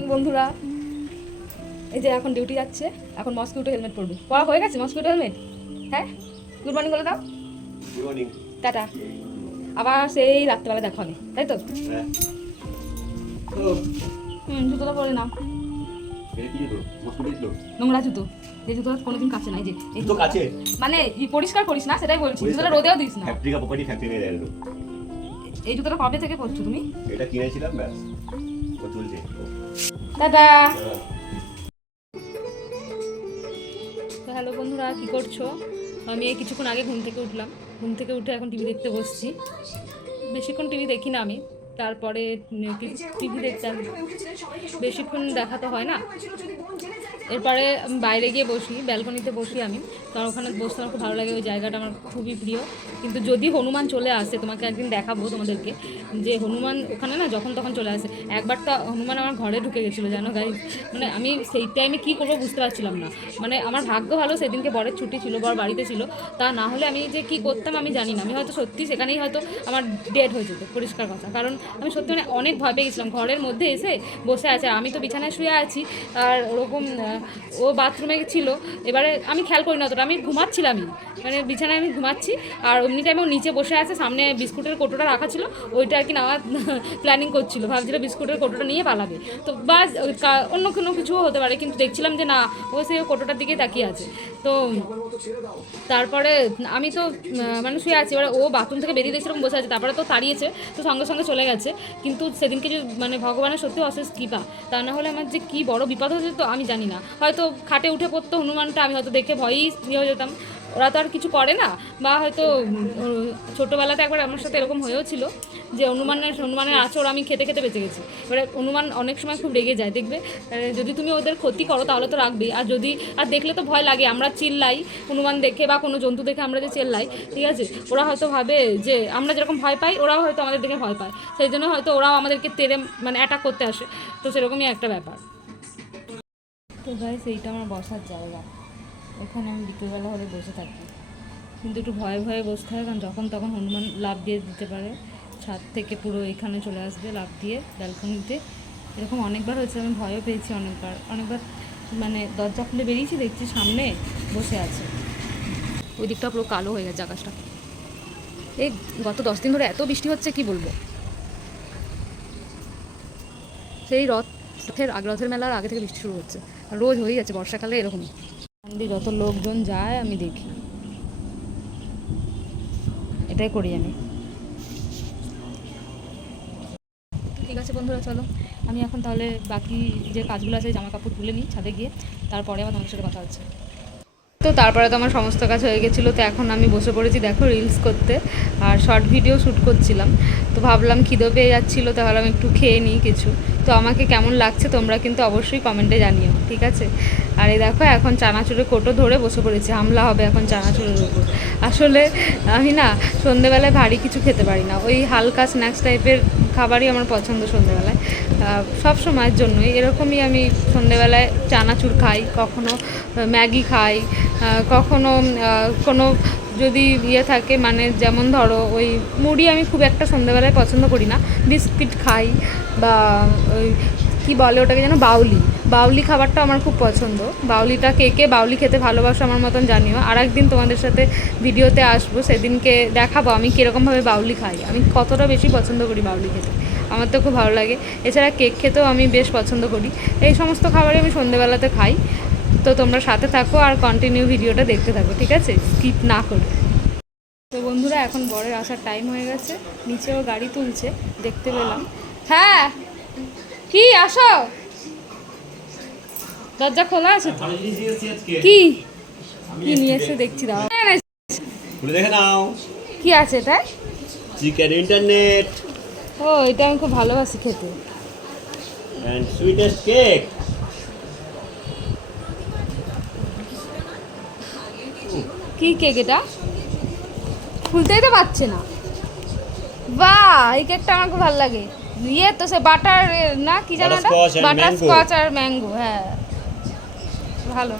বন্ধুরা, এই যে এখন ডিউটি যাচ্ছে, এখন মস্কিউটো হেলমেট পরবে। পড়া হয়ে গেছে মস্কিউটো হেলমেট? হ্যাঁ, গুড মর্নিং বলে দাও। Good morning. টাটা। আবার সেই রাত্রেবেলা দেখা হবে, তাই তো? হ্যাঁ। জুতোটা পরে নাও। এটা কি জুতো? মস্কিটো জুতো? নোংরা জুতো, এই জুতো কোনোদিন কাছে নাই। যে এই জুতো কাছে? মানে পরিষ্কার করিস না, সেটাই বলছি। জুতোটা রোদেও দিস না। ফ্যাক্টরি কাপড় ফ্যাক্টরি নিয়ে দেয়। এই জুতোটা কবে থেকে পরছো তুমি? এটা কিনেছিলাম, ব্যাস ও চলছে। টাটা। তো হ্যালো বন্ধুরা, কী করছো? আমি এই কিছুক্ষণ আগে ঘুম থেকে উঠলাম। ঘুম থেকে উঠে এখন টিভি দেখতে বসছি। বেশিক্ষণ টিভি দেখি না আমি, তারপরে টিভি দেখতে বেশিক্ষণ দেখা তো হয় না। এরপরে আমি বাইরে গিয়ে বসি, ব্যালকনিতে বসি আমি, কারণ ওখানে বসতে আমার খুব ভালো লাগে। ওই জায়গাটা আমার খুবই প্রিয়। কিন্তু যদি হনুমান চলে আসে, তোমাকে একদিন দেখাবো তোমাদেরকে, যে হনুমান ওখানে না যখন তখন চলে আসে। একবার তো হনুমান আমার ঘরে ঢুকে গেছিলো, জানো গাইজ। মানে আমি সেই টাইমে কী করবো বুঝতে পারছিলাম না। মানে আমার ভাগ্য ভালো সেদিনকে বরের ছুটি ছিল, বর বাড়িতে ছিল। তা না হলে আমি যে কী করতাম আমি জানি না। আমি হয়তো সত্যি সেখানেই হয়তো আমার ডেড হয়ে যেত, পরিষ্কার কথা। কারণ আমি সত্যি মানে অনেক ভয় পেয়ে গেছিলাম। ঘরের মধ্যে এসে বসে আছে, আমি তো বিছানায় শুয়ে আছি, আর ওরকম ও বাথরুমে ছিল। এবারে আমি খেয়াল করি না অতটা, আমি ঘুমাচ্ছিলামই, মানে বিছানায় আমি ঘুমাচ্ছি। আর অমনি টাইমে ও নিচে বসে আছে, সামনে বিস্কুটের কৌটোটা রাখা ছিল, ওইটা আর কি নেওয়ার প্ল্যানিং করছিল, ভাবছিল বিস্কুটের কৌটোটা নিয়ে পালাবে। তো বাস অন্য কোনো কিছুও হতে পারে, কিন্তু দেখছিলাম যে না, ও সেই কৌটোটার দিকে তাকিয়ে আছে। তো তারপরে আমি তো মানে শুয়ে আছি, এবার ও বাথরুম থেকে বেরিয়ে দেখছিলাম বসে আছে, তারপরে তো তাড়িয়েছে, তো সঙ্গে সঙ্গে চলে গেছে। কিন্তু সেদিনকে যে মানে ভগবানের সত্যি অশেষ কৃপা, তা না হলে আমার যে কী বড় বিপদ হয়েছে তো আমি জানি না। হয়তো খাটে উঠে পড়তো হনুমানটা, আমি হয়তো দেখে ভয়েই হয়ে যেতাম। ওরা তো আর কিছু করে না, বা হয়তো ছোটোবেলাতে একবার আমার সাথে এরকম হয়েও ছিল যে হনুমানের আঁচড় আমি খেতে খেতে বেঁচে গেছি। এবারে হনুমান অনেক সময় খুব রেগে যায়, দেখবে। যদি তুমি ওদের ক্ষতি করো তাহলে তো রাখবেই, আর যদি আর দেখলে তো ভয় লাগে, আমরা চিল্লাই হনুমান দেখে বা কোনো জন্তু দেখে আমরা যে চিল্লাই, ঠিক আছে, ওরা হয়তো ভাবে যে আমরা যেরকম ভয় পাই ওরাও হয়তো আমাদের দেখে ভয় পায়, সেই জন্য হয়তো ওরাও আমাদেরকে তেড়ে মানে অ্যাটাক করতে আসে। তো সেরকমই একটা ব্যাপার। তো গাইস, এইটা আমার বসার জায়গা, এখানে আমি বিকেলবেলা হলে বসে থাকি, কিন্তু একটু ভয়ে ভয়ে বসতে হয়, কারণ যখন তখন হনুমান লাফ দিয়ে দিতে পারে, ছাদ থেকে পুরো এখানে চলে আসবে লাফ দিয়ে ব্যালকনিতে। এরকম অনেকবার হয়েছে, আমি ভয়ও পেয়েছি অনেকবার। মানে দরজা খুলে বেরিয়েছি, দেখছি সামনে বসে আছে। ওই দিকটা পুরো কালো হয়ে গেছে আকাশটা। এই গত 10 দিন ধরে এত বৃষ্টি হচ্ছে কি বলবো। সেই রথের মেলার আগে থেকে বৃষ্টি শুরু হচ্ছে, রোজ হয়েই যাচ্ছে বর্ষাকালে এরকমই। যত লোকজন যায় আমি দেখি, এটাই করি আমি। ঠিক আছে বন্ধুরা, চলো আমি এখন তাহলে বাকি যে কাজগুলো আছে জামা কাপড় তুলে নিই ছাদে গিয়ে, তারপরে আবার তোমার সাথে কথা হচ্ছে। তো তারপরে তো আমার সমস্ত কাজ হয়ে গেছিলো, তো এখন আমি বসে পড়েছি দেখো রিলস করতে, আর শর্ট ভিডিও শ্যুট করছিলাম। তো ভাবলাম খিদে পেয়ে যাচ্ছিলো, তো ভাবলাম একটু খেয়ে নিই কিছু। তো আমাকে কেমন লাগছে তোমরা কিন্তু অবশ্যই কমেন্টে জানিও, ঠিক আছে। আর এই দেখো এখন চানাচুরের কোটো ধরে বসে পড়েছি, হামলা হবে এখন চানাচুরের উপর। আসলে আমি না সন্ধেবেলায় ভারী কিছু খেতে পারি না, ওই হালকা স্ন্যাক্স টাইপের খাবারই আমার পছন্দ সন্ধেবেলায়। সব সময়ের জন্যই এরকমই, আমি সন্ধেবেলায় চানাচুর খাই, কখনো ম্যাগি খাই, কখনো কোনো যদি ইয়ে থাকে, মানে যেমন ধরো ওই মুড়ি আমি খুব একটা সন্ধেবেলায় পছন্দ করি না, বিস্কিট খাই, বা ওই কী বলে ওটাকে যেন, বাউলি খাবারটা আমার খুব পছন্দ। বাউলিটা কে বাউলি খেতে ভালোবাসো আমার মতন জানিও। আর একদিন তোমাদের সাথে ভিডিওতে আসবো, সেদিনকে দেখাবো আমি কীরকমভাবে বাউলি খাই, আমি কতটা বেশি পছন্দ করি বাউলি খেতে, আমার তো খুব ভালো লাগে। এছাড়া কেক খেতেও আমি বেশ পছন্দ করি। এই সমস্ত খাবারই আমি সন্ধেবেলাতে খাই। তো তোমরা সাথে থাকো আর কন্টিনিউ ভিডিওটা দেখতে থাকো, ঠিক আছে, স্কিপ না করে। তো বন্ধুরা, এখন বরের আসার টাইম হয়ে গেছে, নিচেও গাড়ি তুলছে দেখতে পেলাম। হ্যাঁ, কি আসো, দরজা খোলা আছে তো। কি কি নিয়ে এসে দেখছি, দাও খুলে দেখে নাও কি আছে এটা। চিকেন ইন্টারনেট ও, এটা আমি খুব ভালোবাসি খেতে। And sweetest cake. কি কেক এটা, খুলতেই তো পাচ্ছে না। বাহ, এই কেকটা আমার খুব ভালো লাগে। ইয়ে তো সে বাটার না, কি জানো এটা, বাটার স্কচ আর ম্যাঙ্গো। হ্যাঁ ভালো।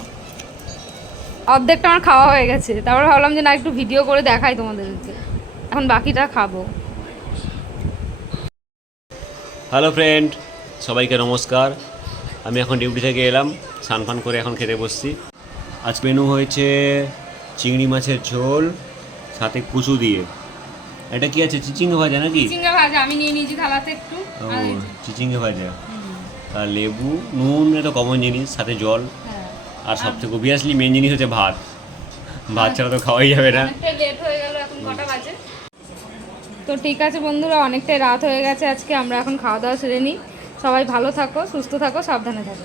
অর্ধেকটা আমার খাওয়া হয়ে গেছে, তারপর ভাবলাম যে না একটু ভিডিও করে দেখাই তোমাদেরকে, এখন বাকিটা খাবো। হ্যালো ফ্রেন্ড, সবাইকে নমস্কার। আমি এখন ডিউটি থেকে এলাম, স্নান ফান করে এখন খেতে বসছি। আজ মেনু হয়েছে চিংড়ি মাছের ঝোল সাথে কুচু দিয়ে। এটা কি আছে, চিচিঙ্গা ভাজা নাকি? চিচিঙ্গা ভাজা আমি নিয়ে নিয়েছি থালাতে একটু। ও আর এই যে, চিচিঙ্গা ভাজা আর লেবু, নুন, এটা কমন জিনিস, সাথে জল। হ্যাঁ আর সবথেকে অবভিয়াসলি মেন জিনিস হচ্ছে ভাত। ভাত ছাড়া তো খাওয়াই যাবে না। অনেকটাই লেট হয়ে গেল, এখন কটা বাজে? তো ঠিক আছে বন্ধুরা, অনেকটাই রাত হয়ে গেছে আজকে, আমরা এখন খাওয়া দাওয়া সেরে নিই। সবাই ভালো থাকো, সুস্থ থাকো, সাবধানে থাকো।